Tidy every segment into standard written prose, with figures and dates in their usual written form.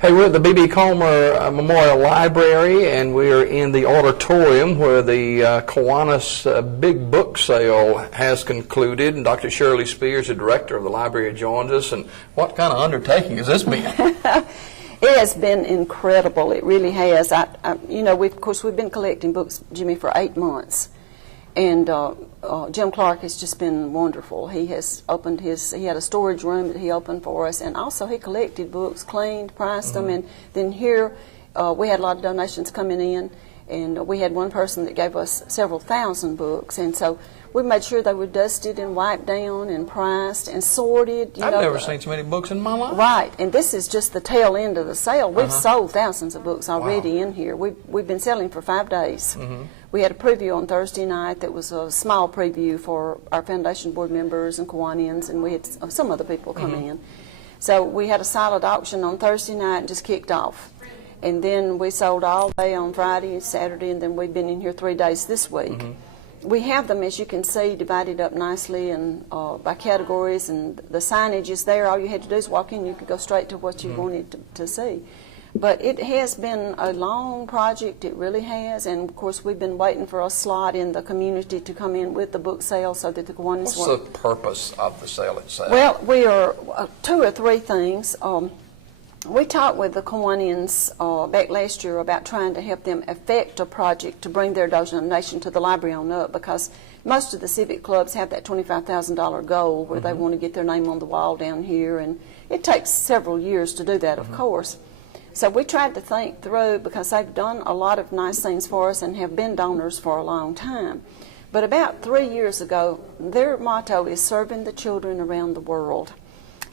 Hey, we're at the B.B. Comer Memorial Library, and we are in the auditorium where the Kiwanis Big Book Sale has concluded. And Dr. Shirley Spears, the director of the library, joins us. And what kind of undertaking has this been? It has been incredible. It really has. Of course, we've been collecting books, Jimmy, for 8 months. And Jim Clark has just been wonderful. He has opened he had a storage room that he opened for us, and also he collected books, cleaned, priced them, and then here we had a lot of donations coming in, and we had one person that gave us several thousand books, and so we made sure they were dusted and wiped down and priced and sorted. I've never seen so many books in my life. Right, and this is just the tail end of the sale. We've sold thousands of books already in here. We've been selling for 5 days. We had a preview on Thursday night that was a small preview for our foundation board members and Kiwanians, and we had some other people come in. So we had a silent auction on Thursday night and just kicked off. And then we sold all day on Friday and Saturday, and then we've been in here 3 days this week. We have them, as you can see, divided up nicely and by categories, and the signage is there. All you had to do is walk in. You could go straight to what you wanted to see. But it has been a long project. It really has. And, of course, we've been waiting for a slot in the community to come in with the book sale so that the Kiwanis... What's the purpose of the sale itself? Well, we are 2 or 3 things. We talked with the Kiwanians back last year about trying to help them effect a project to bring their donation to the library on up, because most of the civic clubs have that $25,000 goal where they want to get their name on the wall down here, and it takes several years to do that, of course. So we tried to think through, because they've done a lot of nice things for us and have been donors for a long time. But about 3 years ago, their motto is serving the children around the world.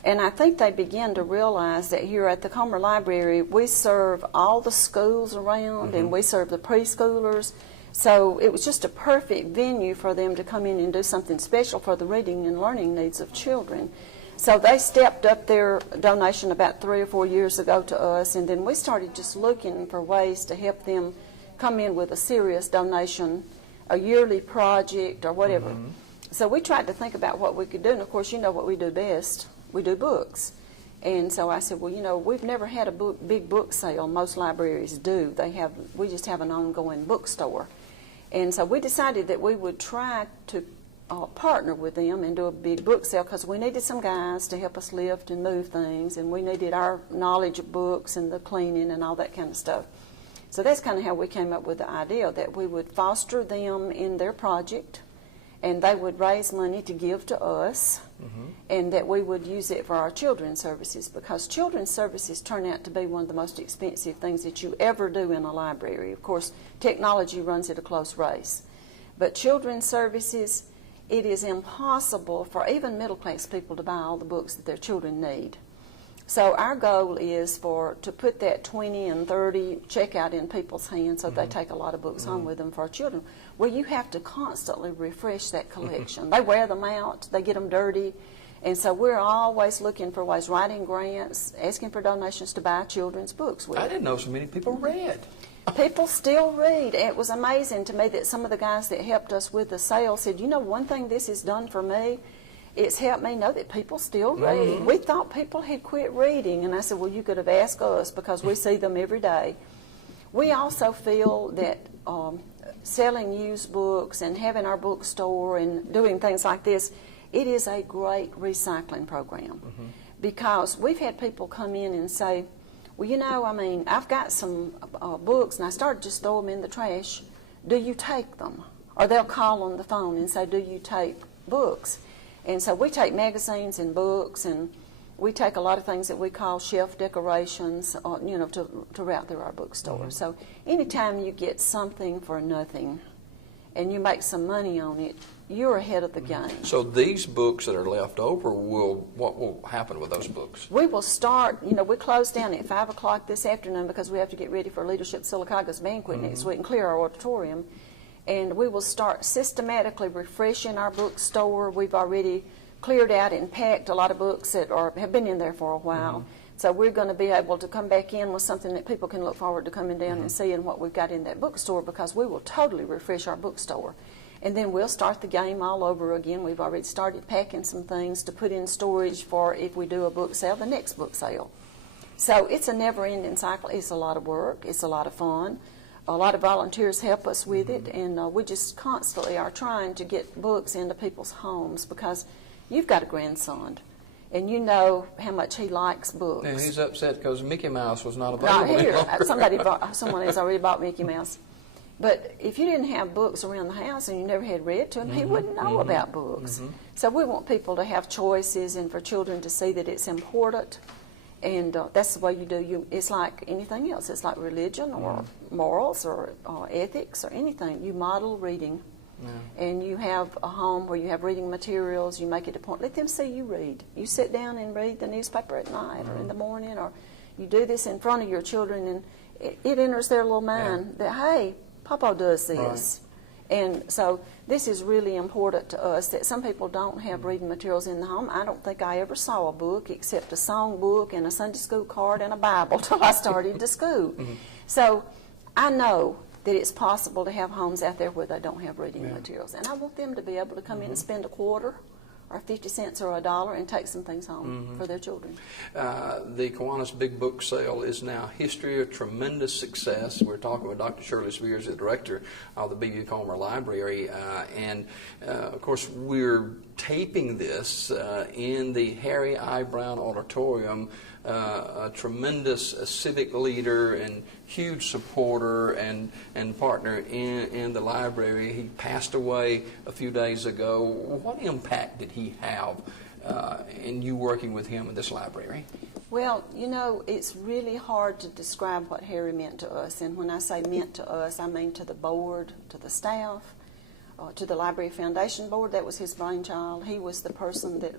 And I think they began to realize that here at the Comer Library, we serve all the schools around, and we serve the preschoolers. So it was just a perfect venue for them to come in and do something special for the reading and learning needs of children. So they stepped up their donation about 3 or 4 years ago to us, and then we started just looking for ways to help them come in with a serious donation, a yearly project or whatever. So we tried to think about what we could do, and of course you know what we do best. We do books. And so I said, well, you know, we've never had a big book sale. Most libraries do. We just have an ongoing bookstore. And so we decided that we would try to partner with them and do a big book sale, because we needed some guys to help us lift and move things, and we needed our knowledge of books and the cleaning and all that kind of stuff. So that's kind of how we came up with the idea that we would foster them in their project, and they would raise money to give to us, and that we would use it for our children's services, because children's services turn out to be one of the most expensive things that you ever do in a library. Of course, technology runs at a close race, but children's services, it is impossible for even middle-class people to buy all the books that their children need. So our goal is to put that 20 and 30 checkout in people's hands so they take a lot of books home with them for our children. Well, you have to constantly refresh that collection. They wear them out, they get them dirty, and so we're always looking for ways, writing grants, asking for donations to buy children's books with. I didn't know so many people read. People still read. It was amazing to me that some of the guys that helped us with the sale said, you know, one thing this has done for me, it's helped me know that people still read. We thought people had quit reading, and I said, well, you could have asked us, because we see them every day. We also feel that selling used books and having our bookstore and doing things like this, it is a great recycling program, because we've had people come in and say, well, you know, I mean, I've got some books, and I started just throw them in the trash. Do you take them? Or they'll call on the phone and say, do you take books? And so we take magazines and books, and we take a lot of things that we call shelf decorations, you know, to route through our bookstore. So anytime you get something for nothing and you make some money on it, you're ahead of the game. So these books that are left over, what will happen with those books? We will start, you know, we close down at 5 o'clock this afternoon because we have to get ready for Leadership Silicaga's banquet next week and clear our auditorium. And we will start systematically refreshing our bookstore. We've already cleared out and packed a lot of books that have been in there for a while. So we're going to be able to come back in with something that people can look forward to coming down and seeing what we've got in that bookstore, because we will totally refresh our bookstore. And then we'll start the game all over again. We've already started packing some things to put in storage for if we do a book sale, the next book sale. So it's a never-ending cycle. It's a lot of work. It's a lot of fun. A lot of volunteers help us with it, and we just constantly are trying to get books into people's homes, because you've got a grandson, and you know how much he likes books. And he's upset because Mickey Mouse was not available Not here. any longer. Someone has already bought Mickey Mouse. But if you didn't have books around the house and you never had read to him, he wouldn't know about books. So we want people to have choices, and for children to see that it's important. And that's the way you do. It's like anything else. It's like religion or morals or ethics or anything. You model reading. Yeah. And you have a home where you have reading materials. You make it a point. Let them see you read. You sit down and read the newspaper at night or in the morning, or you do this in front of your children, and it enters their little mind that, hey, Papa does this. Right. And so this is really important to us, that some people don't have reading materials in the home. I don't think I ever saw a book except a song book and a Sunday school card and a Bible till I started to school. So I know that it's possible to have homes out there where they don't have reading materials. And I want them to be able to come in and spend a quarter or 50 cents or $1 and take some things home for their children. The Kiwanis Big Book Sale is now history of tremendous success. We're talking with Dr. Shirley Spears, the director of the B.U. Comer Library, and of course we're taping this in the Harry I. Brown Auditorium. A tremendous civic leader and huge supporter and partner in the library. He passed away a few days ago. What impact did he have in you working with him in this library? Well, you know, it's really hard to describe what Harry meant to us. And when I say meant to us, I mean to the board, to the staff, to the Library Foundation Board. That was his brainchild. He was the person that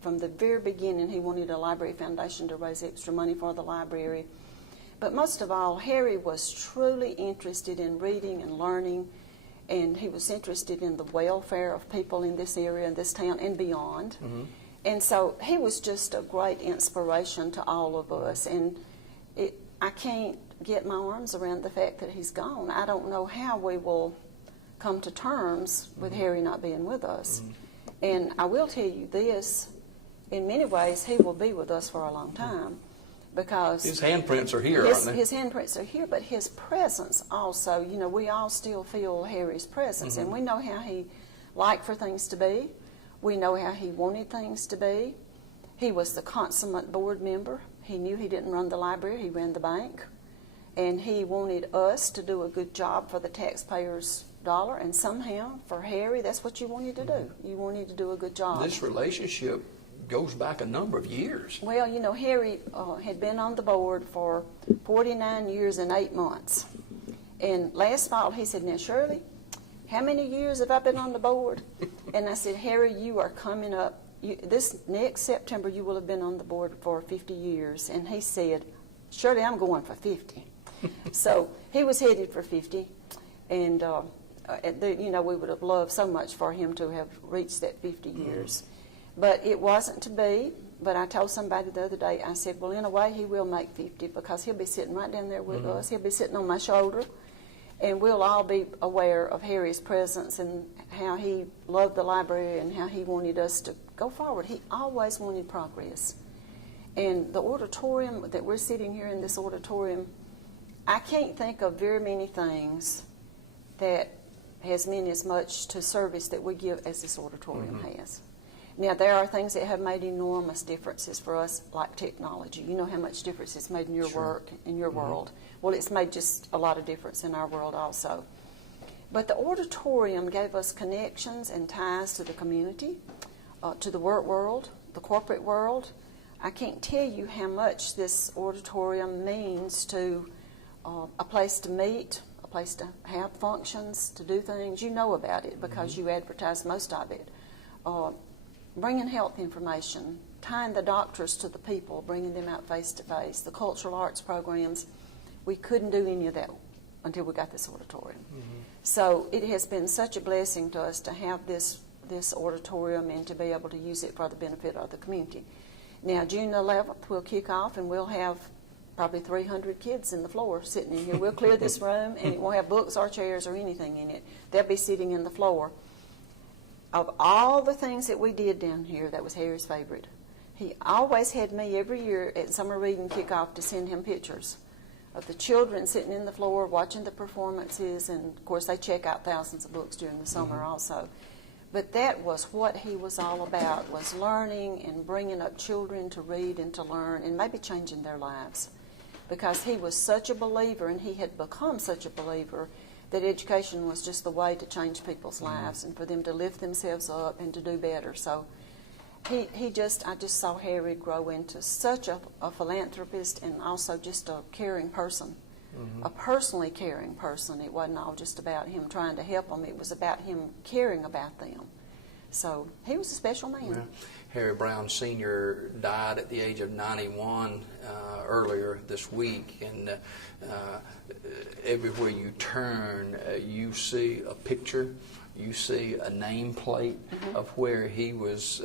from the very beginning, he wanted a library foundation to raise extra money for the library. But most of all, Harry was truly interested in reading and learning, and he was interested in the welfare of people in this area, in this town, and beyond. And so he was just a great inspiration to all of us. And I can't get my arms around the fact that he's gone. I don't know how we will come to terms with Harry not being with us. And I will tell you this, in many ways, he will be with us for a long time, because his handprints are here, aren't they? His handprints are here, but his presence also, you know, we all still feel Harry's presence, and we know how he liked for things to be. We know how he wanted things to be. He was the consummate board member. He knew he didn't run the library, he ran the bank. And he wanted us to do a good job for the taxpayers' dollar, and somehow, for Harry, that's what you wanted to do. You wanted to do a good job. This relationship goes back a number of years. Well, you know, Harry had been on the board for 49 years and 8 months. And last fall, he said, "Now, Shirley, how many years have I been on the board?" And I said, "Harry, you are coming up. This next September, you will have been on the board for 50 years. And he said, "Shirley, I'm going for 50. So he was headed for 50. And, you know, we would have loved so much for him to have reached that 50 years. But it wasn't to be. But I told somebody the other day, I said, well, in a way, he will make 50, because he'll be sitting right down there with us. He'll be sitting on my shoulder. And we'll all be aware of Harry's presence and how he loved the library and how he wanted us to go forward. He always wanted progress. And the auditorium that we're sitting here in, this auditorium, I can't think of very many things that has meant as much to service that we give as this auditorium has. Now, there are things that have made enormous differences for us, like technology. You know how much difference it's made in your work, in your world. Well, it's made just a lot of difference in our world also. But the auditorium gave us connections and ties to the community, to the work world, the corporate world. I can't tell you how much this auditorium means to a place to meet, a place to have functions, to do things. You know about it because you advertise most of it. Bringing health information, tying the doctors to the people, bringing them out face to face, the cultural arts programs. We couldn't do any of that until we got this auditorium. So it has been such a blessing to us to have this auditorium and to be able to use it for the benefit of the community. Now, June 11th, we'll kick off and we'll have probably 300 kids in the floor sitting in here. We'll clear this room and it won't have books or chairs or anything in it. They'll be sitting in the floor. Of all the things that we did down here, that was Harry's favorite. He always had me every year at summer reading kickoff to send him pictures of the children sitting in the floor watching the performances, and of course they check out thousands of books during the summer also. But that was what he was all about, was learning and bringing up children to read and to learn and maybe changing their lives. Because he was such a believer, and he had become such a believer, that education was just the way to change people's lives and for them to lift themselves up and to do better. So I just saw Harry grow into such a philanthropist and also just a caring person, a personally caring person. It wasn't all just about him trying to help them. It was about him caring about them. So he was a special man. Yeah. Harry Brown Sr. died at the age of 91 earlier this week, and everywhere you turn, you see a picture. You see a nameplate of where he was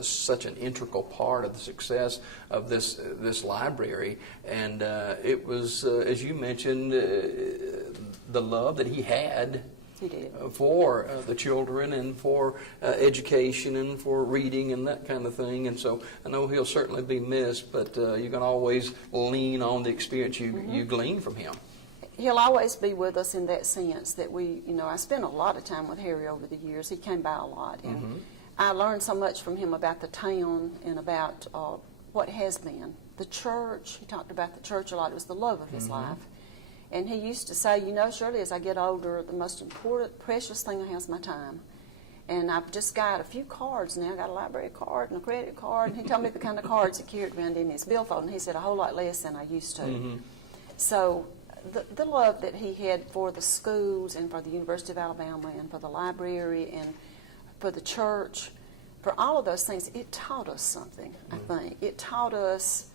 such an integral part of the success of this library, and it was, as you mentioned, the love that he had. He did. For the children and for education and for reading and that kind of thing. And so I know he'll certainly be missed, but you can always lean on the experience you glean from him. He'll always be with us in that sense that I spent a lot of time with Harry over the years. He came by a lot. And I learned so much from him about the town and about what has been. The church, he talked about the church a lot. It was the love of his life. And he used to say, Shirley, as I get older, the most important, precious thing I have is my time. And I've just got a few cards now. I got a library card and a credit card. And he told me the kind of cards he carried around in his billfold. And he said a whole lot less than I used to. So the love that he had for the schools and for the University of Alabama and for the library and for the church, for all of those things, it taught us something, I think. It taught us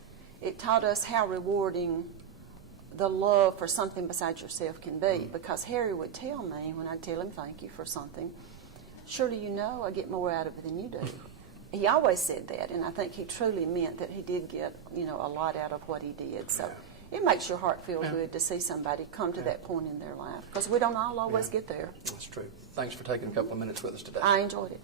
how rewarding the love for something besides yourself can be, because Harry would tell me when I'd tell him thank you for something, Shirley, I get more out of it than you do. He always said that, and I think he truly meant that he did get a lot out of what he did. So it makes your heart feel good to see somebody come to that point in their life, because we don't all always get there. That's true. Thanks for taking a couple of minutes with us today. I enjoyed it.